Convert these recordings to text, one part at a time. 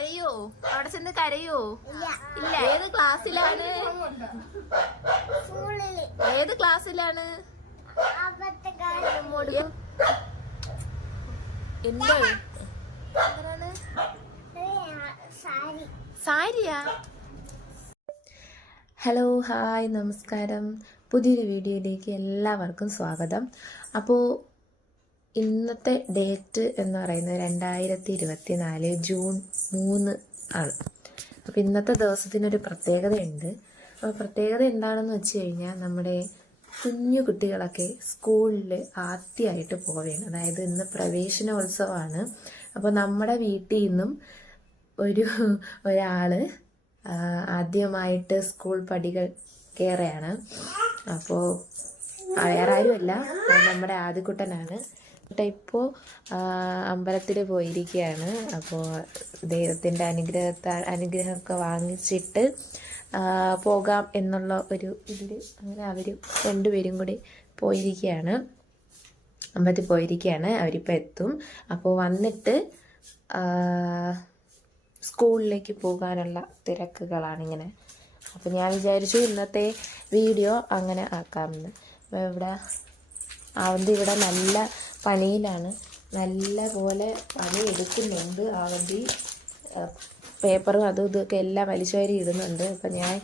കരയോ? അവിടെ ചെന്ന് കരയോ? ഇല്ല. ഏത് ക്ലാസ്സിലാണ്? ഏത് ക്ലാസ്സിലാണ്? എന്തോ? എന്ത് എന്തിനാണ് സാരി. സാരിയാ? ഹലോ ഹായ് നമസ്കാരം. പുതിയൊരു വീഡിയോയിലേക്ക് എല്ലാവർക്കും സ്വാഗതം. അപ്പോൾ ഇന്നത്തെ ഡേറ്റ് എന്ന് പറയുന്നത് രണ്ടായിരത്തി ഇരുപത്തി നാല് ജൂൺ മൂന്ന് ആണ്. അപ്പോൾ ഇന്നത്തെ ദിവസത്തിനൊരു പ്രത്യേകതയുണ്ട്. അപ്പോൾ പ്രത്യേകത എന്താണെന്ന് വെച്ച് കഴിഞ്ഞാൽ നമ്മുടെ കുഞ്ഞു കുട്ടികളൊക്കെ സ്കൂളിൽ ആദ്യമായിട്ട് പോവുകയാണ് അതായത് ഇന്ന് പ്രവേശനോത്സവമാണ് അപ്പോൾ നമ്മുടെ വീട്ടിൽ നിന്നും ഒരു ഒരാൾ ആദ്യമായിട്ട് സ്കൂൾ പടികൾ കയറുകയാണ്. അപ്പോൾ വേറെ ആരുമല്ല. നമ്മുടെ ആദ്യക്കുട്ടനാണ് ഇപ്പോൾ അമ്പലത്തിൽ പോയിരിക്കുകയാണ് അപ്പോൾ ദൈവത്തിന്റെ അനുഗ്രഹത്താ അനുഗ്രഹമൊക്കെ വാങ്ങിച്ചിട്ട് പോകാം എന്നുള്ള ഒരു ഇതിൽ അങ്ങനെ അവർ രണ്ടുപേരും കൂടി പോയിരിക്കുകയാണ് അമ്പലത്തിൽ പോയിരിക്കുകയാണ് അവരിപ്പോൾ എത്തും. അപ്പോൾ വന്നിട്ട് സ്കൂളിലേക്ക് പോകാനുള്ള തിരക്കുകളാണ് ഇങ്ങനെ. അപ്പോൾ ഞാൻ വിചാരിച്ചു ഇന്നത്തെ വീഡിയോ അങ്ങനെ ആക്കാമെന്ന്. ഇവിടെ അവന്റെ ഇവിടെ നല്ല പണിയിലാണ്. നല്ല പോലെ പണി എടുക്കുന്നുണ്ട് ആവതി പേപ്പറും അതും ഇതൊക്കെ എല്ലാം വലിച്ചുവാരി ഇടുന്നുണ്ട്. അപ്പം ഞാൻ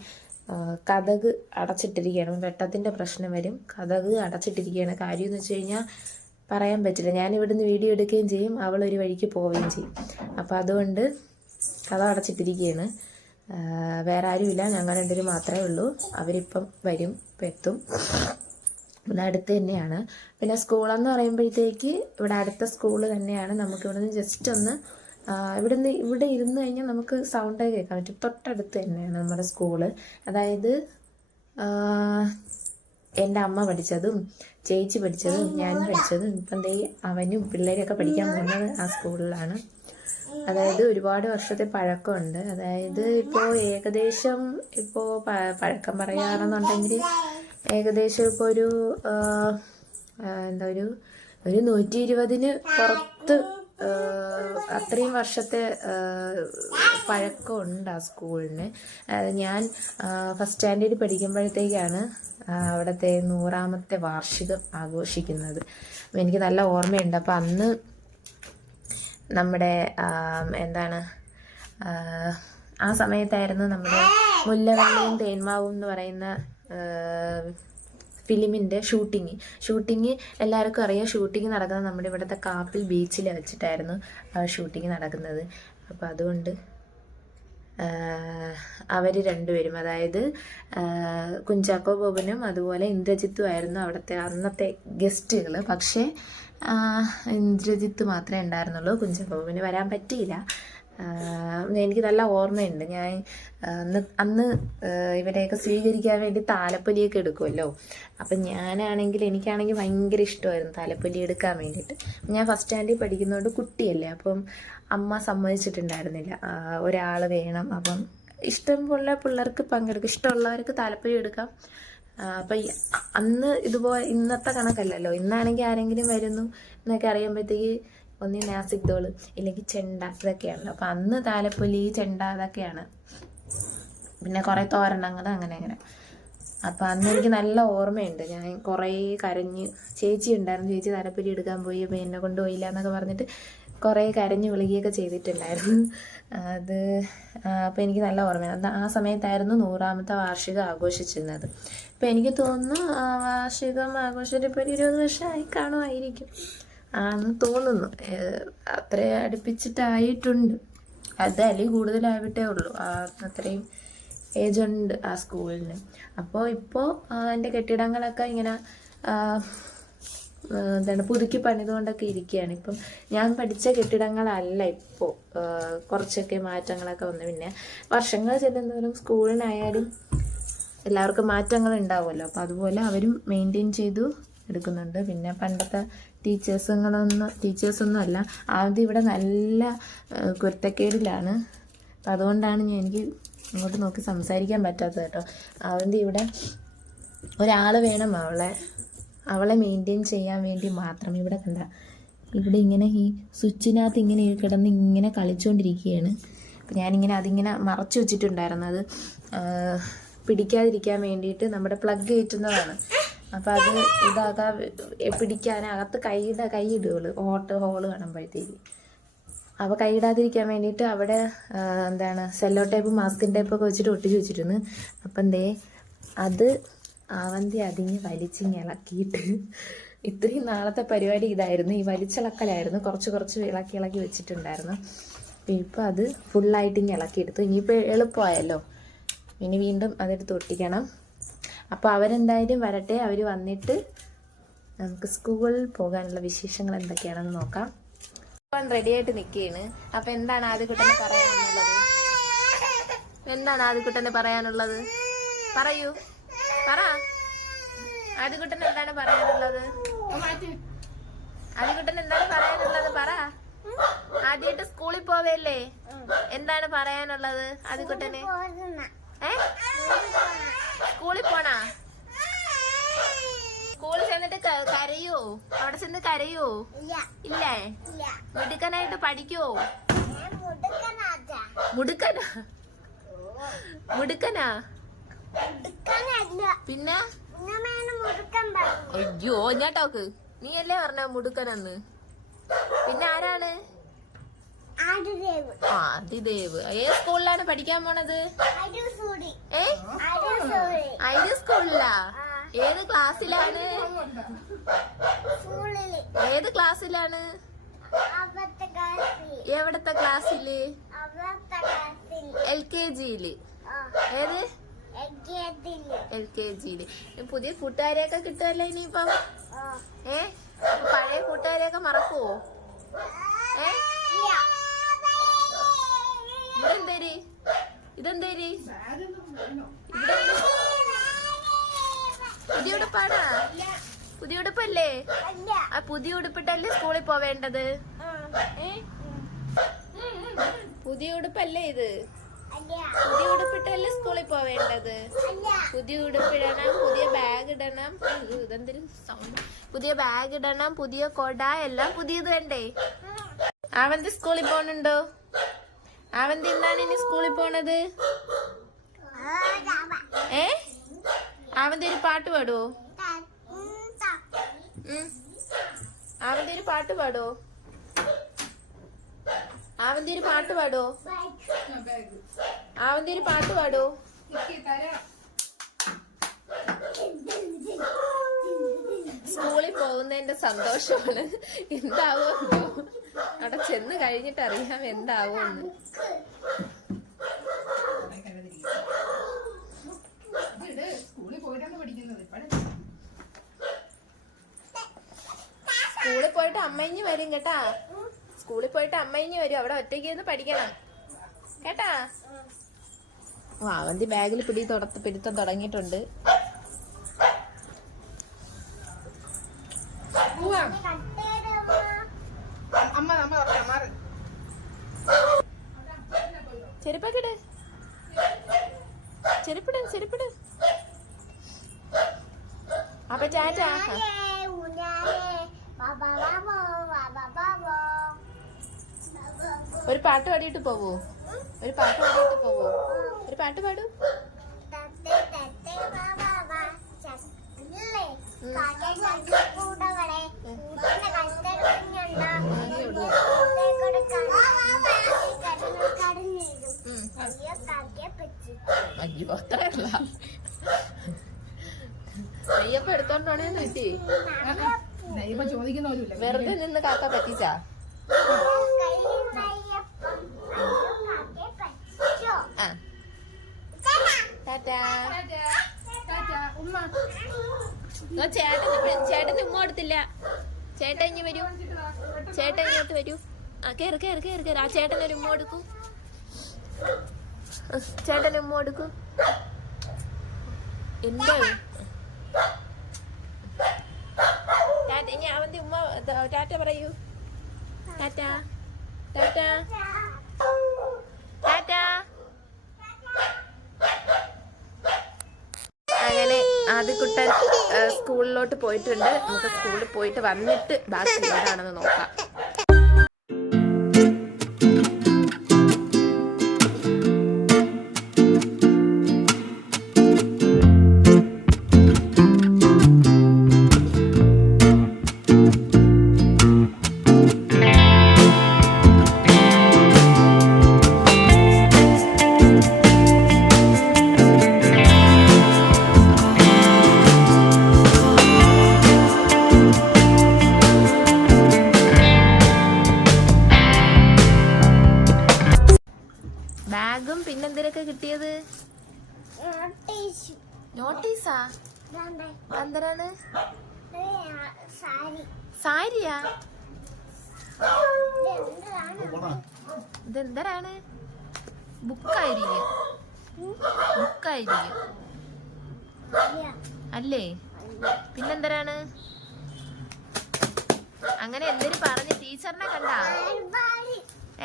കഥക് അടച്ചിട്ടിരിക്കുകയാണ്. വെട്ടത്തിന്റെ പ്രശ്നം വരും. കഥക് അടച്ചിട്ടിരിക്കുകയാണ്. കാര്യം എന്ന് വെച്ച് കഴിഞ്ഞാൽ പറയാൻ പറ്റില്ല. ഞാൻ ഇവിടുന്ന് വീഡിയോ എടുക്കുകയും ചെയ്യും. അവൾ ഒരു വഴിക്ക് പോവുകയും ചെയ്യും. അപ്പോൾ അതുകൊണ്ട് കഥ അടച്ചിട്ടിരിക്കുകയാണ്. വേറെ ആരുമില്ല. ഞങ്ങൾ രണ്ടുപേരും മാത്രമേ ഉള്ളൂ. അവരിപ്പം വരും എത്തും. ഇവിടെ അടുത്ത് തന്നെയാണ്. പിന്നെ സ്കൂളെന്ന് പറയുമ്പോഴത്തേക്ക് ഇവിടെ അടുത്ത സ്കൂൾ തന്നെയാണ്. നമുക്ക് ഇവിടെ നിന്ന് ജസ്റ്റ് ഒന്ന് ഇവിടെ ഇവിടുന്ന് ഇവിടെ ഇരുന്ന് കഴിഞ്ഞാൽ നമുക്ക് സൗണ്ട് കേൾക്കാൻ പറ്റും. തൊട്ടടുത്ത് തന്നെയാണ് നമ്മുടെ സ്കൂൾ അതായത് എന്റെ അമ്മ പഠിച്ചതും ചേച്ചി പഠിച്ചതും ഞാൻ പഠിച്ചതും ഇപ്പം ദേ അവനും പിള്ളേരൊക്കെ പഠിക്കാൻ പോകുന്നത് ആ സ്കൂളിലാണ് അതായത് ഒരുപാട് വർഷത്തെ പഴക്കമുണ്ട്. അതായത് ഇപ്പോൾ ഏകദേശം ഇപ്പോൾ പഴക്കം പറയുകയാണെന്നുണ്ടെങ്കിൽ ഏകദേശം ഇപ്പോൾ ഒരു എന്താ ഒരു ഒരു നൂറ്റി ഇരുപതിന് പുറത്ത് അത്രയും വർഷത്തെ പഴക്കമുണ്ട് ആ സ്കൂളിന്. ഞാൻ ഫസ്റ്റ് സ്റ്റാൻഡേർഡ് പഠിക്കുമ്പോഴത്തേക്കാണ് അവിടുത്തെ നൂറാമത്തെ വാർഷികം ആഘോഷിക്കുന്നത്. എനിക്ക് നല്ല ഓർമ്മയുണ്ട്. അപ്പം അന്ന് നമ്മുടെ എന്താണ് ആ സമയത്തായിരുന്നു നമ്മുടെ മുല്ലവള്ളിയും തേന്മാവും എന്ന് പറയുന്ന ഫിലിമിന്റെ ഷൂട്ടിങ്. ഷൂട്ടിങ് എല്ലാവർക്കും അറിയാം. ഷൂട്ടിങ് നടക്കുന്നത് നമ്മുടെ ഇവിടുത്തെ കാപ്പിൽ ബീച്ചിൽ വെച്ചിട്ടായിരുന്നു ഷൂട്ടിങ് നടക്കുന്നത്. അപ്പോൾ അതുകൊണ്ട് അവർ രണ്ടുപേരും അതായത് കുഞ്ചാക്കോ ബോബനും അതുപോലെ ഇന്ദ്രജിത്തും ആയിരുന്നു അവിടുത്തെ അന്നത്തെ ഗസ്റ്റുകൾ പക്ഷേ ഇന്ദ്രജിത്ത് മാത്രമേ ഉണ്ടായിരുന്നുള്ളൂ. കുഞ്ചാക്കോ ബോബന് വരാൻ പറ്റിയില്ല. എനിക്ക് നല്ല ഓർമ്മയുണ്ട്. ഞാൻ അന്ന് അന്ന് ഇവരെയൊക്കെ സ്വീകരിക്കാൻ വേണ്ടി താലപ്പൊലിയൊക്കെ എടുക്കുമല്ലോ. അപ്പം ഞാനാണെങ്കിൽ എനിക്കാണെങ്കിൽ ഭയങ്കര ഇഷ്ടമായിരുന്നു താലപ്പൊലി എടുക്കാൻ വേണ്ടിയിട്ട്. ഞാൻ ഫസ്റ്റ് സ്റ്റാൻഡിൽ പഠിക്കുന്നതുകൊണ്ട് കുട്ടിയല്ലേ അപ്പം അമ്മ സമ്മതിച്ചിട്ടുണ്ടായിരുന്നില്ല. ഒരാൾ വേണം അപ്പം ഇഷ്ടം പോലെ പിള്ളേർക്ക് പങ്കെടുക്കും. ഇഷ്ടമുള്ളവർക്ക് താലപ്പൊലി എടുക്കാം. അപ്പം അന്ന് ഇതുപോലെ ഇന്നത്തെ കണക്കല്ലല്ലോ. ഇന്നാണെങ്കിൽ ആരെങ്കിലും വരുന്നു എന്നൊക്കെ അറിയുമ്പോഴത്തേക്ക് ഒന്നി നാസിക് ദോൾ ഇല്ലെങ്കിൽ ചെണ്ട ഇതൊക്കെയാണല്ലോ. അപ്പം അന്ന് താലപ്പൊലി ചെണ്ട അതൊക്കെയാണ് പിന്നെ കുറേ തോരണങ്ങൾ അങ്ങനെ അങ്ങനെ. അപ്പം അന്ന് എനിക്ക് നല്ല ഓർമ്മയുണ്ട്. ഞാൻ കുറേ കരഞ്ഞ് ചേച്ചി ഉണ്ടായിരുന്നു. ചേച്ചി താലപ്പൊലി എടുക്കാൻ പോയി. അപ്പം എന്നെ കൊണ്ടുപോയില്ല എന്നൊക്കെ പറഞ്ഞിട്ട് കുറേ കരഞ്ഞ് വിളിക്കുകയൊക്കെ ചെയ്തിട്ടുണ്ടായിരുന്നു. അത് അപ്പം എനിക്ക് നല്ല ഓർമ്മയാണ്. ആ സമയത്തായിരുന്നു നൂറാമത്തെ വാർഷികം ആഘോഷിച്ചിരുന്നത്. അപ്പം എനിക്ക് തോന്നുന്നു വാർഷികം ആഘോഷിച്ചിട്ട് ഇപ്പോൾ ഒരു ഇരുപത് വർഷമായി കാണുമായിരിക്കും. ആണെന്ന് തോന്നുന്നു. അത്ര അടുപ്പിച്ചിട്ടായിട്ടുണ്ട്. അത് അല്ലെങ്കിൽ കൂടുതലായിട്ടേ ഉള്ളൂ. അത്രയും ഏജ് ഉണ്ട് ആ സ്കൂളിന്. അപ്പോൾ ഇപ്പോൾ എന്റെ കെട്ടിടങ്ങളൊക്കെ ഇങ്ങനെ എന്താണ് പുതുക്കി പണിതുകൊണ്ടൊക്കെ ഇരിക്കുകയാണ്. ഇപ്പം ഞാൻ പഠിച്ച കെട്ടിടങ്ങളല്ല ഇപ്പോൾ കുറച്ചൊക്കെ മാറ്റങ്ങളൊക്കെ വന്നു. പിന്നെ വർഷങ്ങൾ ചെല്ലുന്നവരും സ്കൂളിനായാലും എല്ലാവർക്കും മാറ്റങ്ങൾ ഉണ്ടാവുമല്ലോ അപ്പോൾ അതുപോലെ അവരും മെയിന്റെയിൻ ചെയ്തു. എടുക്കുന്നുണ്ട്. പിന്നെ പണ്ടത്തെ ടീച്ചേഴ്സുകളൊന്നും ടീച്ചേഴ്സൊന്നും അല്ല. ആദ്യം ഇവിടെ നല്ല കുരുത്തക്കേടിലാണ്. അതുകൊണ്ടാണ് ഞാൻ എനിക്ക് ഇങ്ങോട്ട് നോക്കി സംസാരിക്കാൻ പറ്റാത്തത് കേട്ടോ. അവന്റെ ഇവിടെ ഒരാൾ വേണം അവളെ അവളെ മെയിന്റെയിൻ ചെയ്യാൻ വേണ്ടി മാത്രം ഇവിടെ കണ്ട. ഇവിടെ ഇങ്ങനെ ഈ സ്വിച്ചിനകത്ത് ഇങ്ങനെ കിടന്ന് ഇങ്ങനെ കളിച്ചുകൊണ്ടിരിക്കുകയാണ് അപ്പം ഞാനിങ്ങനെ അതിങ്ങനെ മറച്ചു വെച്ചിട്ടുണ്ടായിരുന്നു അത് പിടിക്കാതിരിക്കാൻ വേണ്ടിയിട്ട് നമ്മുടെ പ്ലഗ് കയറ്റുന്നതാണ്. അപ്പം അത് ഇതാകാ പിടിക്കാൻ അകത്ത് കൈയുടെ കൈ ഇടുകയുള്ളു ഹോട്ട് ഹോൾ കാണുമ്പോഴത്തേക്ക്. അപ്പോൾ കൈയിടാതിരിക്കാൻ വേണ്ടിയിട്ട് അവിടെ എന്താണ് സെല്ലോ ടൈപ്പ് മാസ്കിൻ ടൈപ്പൊക്കെ വെച്ചിട്ട് ഒട്ടിച്ച് വെച്ചിരുന്നു. അപ്പം ദേ അത് ആവന്തി അതിങ്ങ് വലിച്ചിങ്ങ് ഇളക്കിയിട്ട് ഇത്രയും നാളത്തെ പരിപാടി ഇതായിരുന്നു. ഈ വലിച്ചിളക്കലായിരുന്നു. കുറച്ച് കുറച്ച് ഇളക്കി ഇളക്കി വെച്ചിട്ടുണ്ടായിരുന്നു. അപ്പം ഇപ്പം അത് ഫുള്ളായിട്ട് ഇങ്ങനെ ഇളക്കിയെടുത്തു. ഇനിയിപ്പോൾ എളുപ്പമായല്ലോ. ഇനി വീണ്ടും അതെടുത്ത് ഒട്ടിക്കണം. അപ്പോൾ അവരെന്തായാലും വരട്ടെ. അവർ വന്നിട്ട് നമുക്ക് സ്കൂളിൽ പോകാനുള്ള വിശേഷങ്ങൾ എന്തൊക്കെയാണെന്ന് നോക്കാം. റെഡി ആയിട്ട് നിൽക്കുകയാണ്. അപ്പൊ എന്താണ് ആദ്യക്കുട്ടനെ പറയാനുള്ളത്? എന്താണ് ആദ്യക്കുട്ടനെ പറയാനുള്ളത്? പറയൂ. പറ. ആദ്യക്കുട്ടൻ എന്താണ് പറയാനുള്ളത്? ആദ്യക്കുട്ടൻ എന്താണ് പറയാനുള്ളത്? പറ. ആദ്യമായിട്ട് സ്കൂളിൽ പോവല്ലേ? എന്താണ് പറയാനുള്ളത് ആദ്യക്കുട്ടന് ഏ? സ്കൂളിൽ പോണാ? സ്കൂളിൽ ചെന്നിട്ട് കരയോ? അവിടെ ചെന്ന് കരയോ? ഇല്ലേ. മിടുക്കനായിട്ട് പഠിക്കോ? മുടുക്കനാ. മുടുക്കനാ? പിന്നെ? അയ്യോ ഞാട്ടോക്ക് നീ അല്ലേ പറഞ്ഞ മുടുക്കനെന്ന്? പിന്നെ ആരാണ്? ആ അതിദേവ് ഏത് സ്കൂളിലാണ് പഠിക്കാൻ പോണത്? ഏ? ഐഡിയ സ്കൂളിലാ? ഏത് ക്ലാസ്സിലാണ്? ഏത് ക്ലാസ്സിലാണ്? എവിടത്തെ ക്ലാസ്സിൽ? എൽ കെ ജിയിൽ. ഏത്? എൽ കെ ജിയിൽ. പുതിയ കൂട്ടുകാരെയൊക്കെ കിട്ടുമല്ലോ ഇനിയിപ്പം? ഏ? പഴയ കൂട്ടുകാരെയൊക്കെ മറക്കുവോ? ഏ? ഇതെന്തേരി? ഇതെന്തേരി? ഇവിടെ പുതിയ ഉടുപ്പാണാ? പുതിയ ഉടുപ്പല്ലേ? ആ പുതിയ ഉടുപ്പിട്ടല്ലേ സ്കൂളിൽ പോവേണ്ടത്? പുതിയ ഉടുപ്പല്ലേ ഇത്? പുതിയ ഉടുപ്പിട്ടല്ലേ സ്കൂളിൽ പോവേണ്ടത്? പുതിയ ഉടുപ്പിടണം പുതിയ ബാഗ് ഇടണം. ഇതെന്തൊരു സൗണ്ട് പുതിയ ബാഗ് ഇടണം പുതിയ കൊട എല്ലാം പുതിയത് വേണ്ടേ? അവന്തി സ്കൂളിൽ പോണുണ്ടോ? അവന്തി എന്താണ് ഇനി സ്കൂളിൽ പോണത്? ഏ? അവന്തി ഒരു പാട്ട് പാടുവോ. അവന്തി ഒരു പാട്ട് പാടുവോ? അവന്തി ഒരു പാട്ട് പാടുവോ? അവന്തി ഒരു പാട്ട് പാടുവോ? സ്കൂളിൽ പോകുന്നതിന്റെ സന്തോഷമാണ്. എന്താവോ അവിടെ ചെന്ന് കഴിഞ്ഞിട്ട് അറിയാം എന്താവോ ഇപ്പഴേ സ്കൂളിൽ പോയിട്ട് അമ്മയിഞ്ഞ് വരും കേട്ടാ. സ്കൂളിൽ പോയിട്ട് അമ്മയിഞ്ഞ് വരും. അവിടെ ഒറ്റയ്ക്ക് നിന്ന് പഠിക്കണം. കേട്ടാ? അവന്തി ബാഗിൽ പിടി തുടത്ത് പിടുത്തം തുടങ്ങിയിട്ടുണ്ട് പോവാം അമ്മ അമ്മ പറയാം മാറ് ചെരുപ്പൊക്കെ ഇട് ചെരുപ്പിട് ചെരുപ്പിട്. അപ്പൊ ചാറ്റാ ഒരു പാട്ട് പാടിയിട്ട് പോവോ? ഒരു പാട്ട് പാടിയിട്ട് പോവോ? ഒരു പാട്ട് പാടൂ. ഉം. അയ്യോ അത്രയല്ല നെയ്യപ്പം എടുത്തോണ്ടാണേന്ന് കിട്ടി. നെയ്യപ്പം ചോദിക്കുന്ന പോലും ഇല്ല. വെറുതെ നിന്ന് കാക്ക പറ്റിച്ചാ? ആ. ചേട്ടൻ ഉമ്മ കൊടുത്തില്ല. ചേട്ടൻ ഇനി വരൂ. ചേട്ടൻ ഇങ്ങോട്ട് വരൂ. ആ കേറ് കേറ് കേറ് കയറി ആ ചേട്ടനൊരു ഉമ്മ കൊടുക്കൂ. ആ, ചേട്ടന് ഉമ്മ കൊടുക്കൂ. എന്തോ? ടാറ്റ ടാറ്റ ടാറ്റ അങ്ങനെ കുട്ടൻ സ്കൂളിലോട്ട് പോയിട്ടുണ്ട്. നമുക്ക് സ്കൂളിൽ പോയിട്ട് വന്നിട്ട് ബാക്കി എന്താണെന്ന് നോക്കാം. നോട്ടീസ്. എന്തരാണ് സാരി. സാരിയാ? ഇതെന്താണ്? ഇതെന്തരാണ്? ബുക്കായിരിക്കും. ബുക്കായിരിക്കും. അല്ലേ? പിന്നെന്തരാണ്? അങ്ങനെ എന്തിനു പറഞ്ഞു ടീച്ചറിനെ കണ്ട?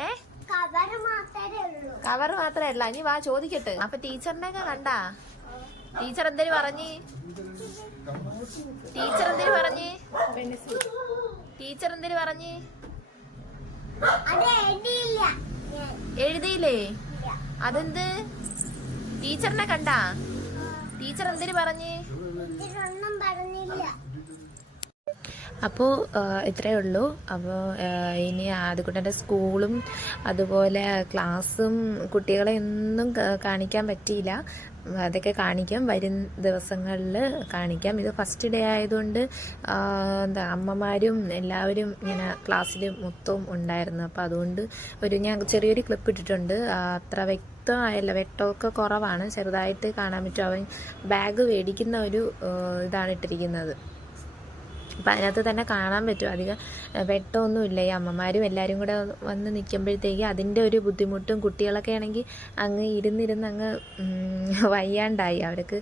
ഏ? കവർ മാത്രമേ ഉള്ളൂ. കവർ മാത്രല്ല ഇനി വാ ചോദിക്കട്ടെ. അപ്പൊ ടീച്ചറിനെ ഒക്കെ കണ്ടാ? ടീച്ചർ എന്തേലും പറഞ്ഞ്? ടീച്ചർ എന്തേലും പറഞ്ഞ്? ടീച്ചർ എന്തേലും പറഞ്ഞ്? എഴുതിയില്ല. അതെന്ത്? ടീച്ചറിനെ കണ്ടാ? ടീച്ചർ എന്തേലും പറഞ്ഞ്? അപ്പോൾ ഇത്രയേ ഉള്ളൂ. അപ്പോൾ ഇനി ആദ്യക്കുട്ടന്റെ സ്കൂളും അതുപോലെ ക്ലാസ്സും കുട്ടികളെ ഒന്നും കാണിക്കാൻ പറ്റിയില്ല. അതൊക്കെ കാണിക്കാം. വരും ദിവസങ്ങളിൽ കാണിക്കാം. ഇത് ഫസ്റ്റ് ഡേ ആയതുകൊണ്ട് എന്താ അമ്മമാരും എല്ലാവരും ഇങ്ങനെ ക്ലാസ്സിൽ മൊത്തവും ഉണ്ടായിരുന്നു. അപ്പോൾ അതുകൊണ്ട് ഒരു ഞാൻ ചെറിയൊരു ക്ലിപ്പ് ഇട്ടിട്ടുണ്ട്. അത്ര വ്യക്തമായല്ല. വെട്ടമൊക്കെ കുറവാണ്. ചെറുതായിട്ട് കാണാൻ പറ്റും. അവൻ ബാഗ് മേടിക്കുന്ന ഒരു ഇതാണ് ഇട്ടിരിക്കുന്നത്. അപ്പം അതിനകത്ത് തന്നെ കാണാൻ പറ്റും. അധികം വെട്ടമൊന്നും വെട്ടമൊന്നുമില്ല ഈ അമ്മമാരും എല്ലാവരും കൂടെ വന്ന് നിൽക്കുമ്പോഴത്തേക്ക് അതിന്റെ ഒരു ബുദ്ധിമുട്ടും കുട്ടികളൊക്കെ ആണെങ്കിൽ അങ്ങ് ഇരുന്നിരുന്ന് അങ്ങ് വയ്യാണ്ടായി. അവർക്ക്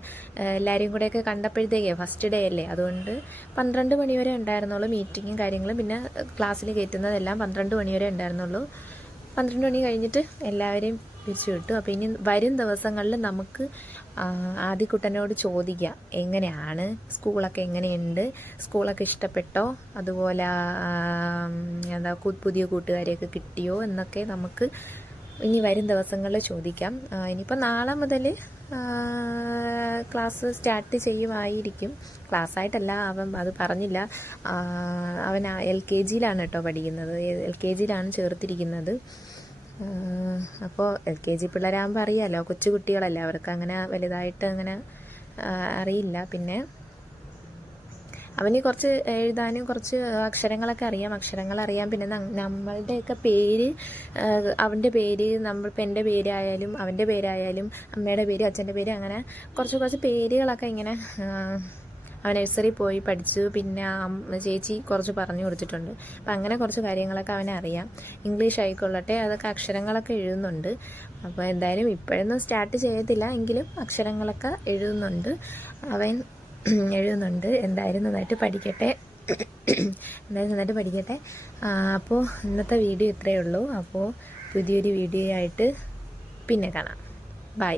എല്ലാവരും കൂടെയൊക്കെ കണ്ടപ്പോഴത്തേക്കേ ഫസ്റ്റ് ഡേ അല്ലേ? അതുകൊണ്ട് പന്ത്രണ്ട് മണിവരെ ഉണ്ടായിരുന്നുള്ളൂ മീറ്റിങ്ങും കാര്യങ്ങളും. പിന്നെ ക്ലാസ്സിൽ കയറ്റുന്നതെല്ലാം പന്ത്രണ്ട് മണിവരെ ഉണ്ടായിരുന്നുള്ളൂ. പന്ത്രണ്ട് മണി കഴിഞ്ഞിട്ട് എല്ലാവരെയും പിരിച്ചു വിട്ടു അപ്പോൾ ഇനി വരും ദിവസങ്ങളിൽ നമുക്ക് ആദ്യക്കുട്ടനോട് ചോദിക്കാം. എങ്ങനെയാണ്? സ്കൂളൊക്കെ എങ്ങനെയുണ്ട്? സ്കൂളൊക്കെ ഇഷ്ടപ്പെട്ടോ? അതുപോലെ എന്താ പുതിയ കൂട്ടുകാരെയൊക്കെ കിട്ടിയോ എന്നൊക്കെ നമുക്ക് ഇനി വരും ദിവസങ്ങളിൽ ചോദിക്കാം. ഇനിയിപ്പോൾ നാളെ മുതൽ ക്ലാസ് സ്റ്റാർട്ട് ചെയ്യുമായിരിക്കും. ക്ലാസ് ആയിട്ടല്ല അവൻ അത് പറഞ്ഞില്ല. അവൻ എൽ കെ ജിയിലാണ് കേട്ടോ പഠിക്കുന്നത്. എൽ കെ ജിയിലാണ് ചേർത്തിരിക്കുന്നത്. അപ്പോൾ എൽ കെ ജി പിള്ളേരാകുമ്പോൾ അറിയാമല്ലോ കൊച്ചു കുട്ടികളല്ലേ അവർക്ക് അങ്ങനെ വലുതായിട്ട് അങ്ങനെ അറിയില്ല. പിന്നെ അവന് കുറച്ച് എഴുതാനും കുറച്ച് അക്ഷരങ്ങളൊക്കെ അറിയാം. അക്ഷരങ്ങൾ അറിയാം. പിന്നെ നമ്മളുടെയൊക്കെ പേര് അവന്റെ പേര് നമ്മൾ ഇപ്പം എന്റെ പേരായാലും അവന്റെ പേരായാലും അമ്മയുടെ പേര് അച്ഛന്റെ പേര് അങ്ങനെ കുറച്ച് കുറച്ച് പേരുകളൊക്കെ ഇങ്ങനെ അവൻ നഴ്സറി പോയി പഠിച്ചു. പിന്നെ ചേച്ചി കുറച്ച് പറഞ്ഞു കൊടുത്തിട്ടുണ്ട്. അപ്പം അങ്ങനെ കുറച്ച് കാര്യങ്ങളൊക്കെ അവനെ അറിയാം. ഇംഗ്ലീഷ് ആയിക്കൊള്ളട്ടെ അതൊക്കെ അക്ഷരങ്ങളൊക്കെ എഴുതുന്നുണ്ട്. അപ്പോൾ എന്തായാലും ഇപ്പോഴൊന്നും സ്റ്റാർട്ട് ചെയ്യത്തില്ല എങ്കിലും അക്ഷരങ്ങളൊക്കെ എഴുതുന്നുണ്ട്. അവൻ എഴുതുന്നുണ്ട്. എന്തായാലും നന്നായിട്ട് പഠിക്കട്ടെ. എന്തായാലും നന്നായിട്ട് പഠിക്കട്ടെ. അപ്പോൾ ഇന്നത്തെ വീഡിയോ ഇത്രയേ ഉള്ളൂ. അപ്പോൾ പുതിയൊരു വീഡിയോ ആയിട്ട് പിന്നെ കാണാം. ബൈ.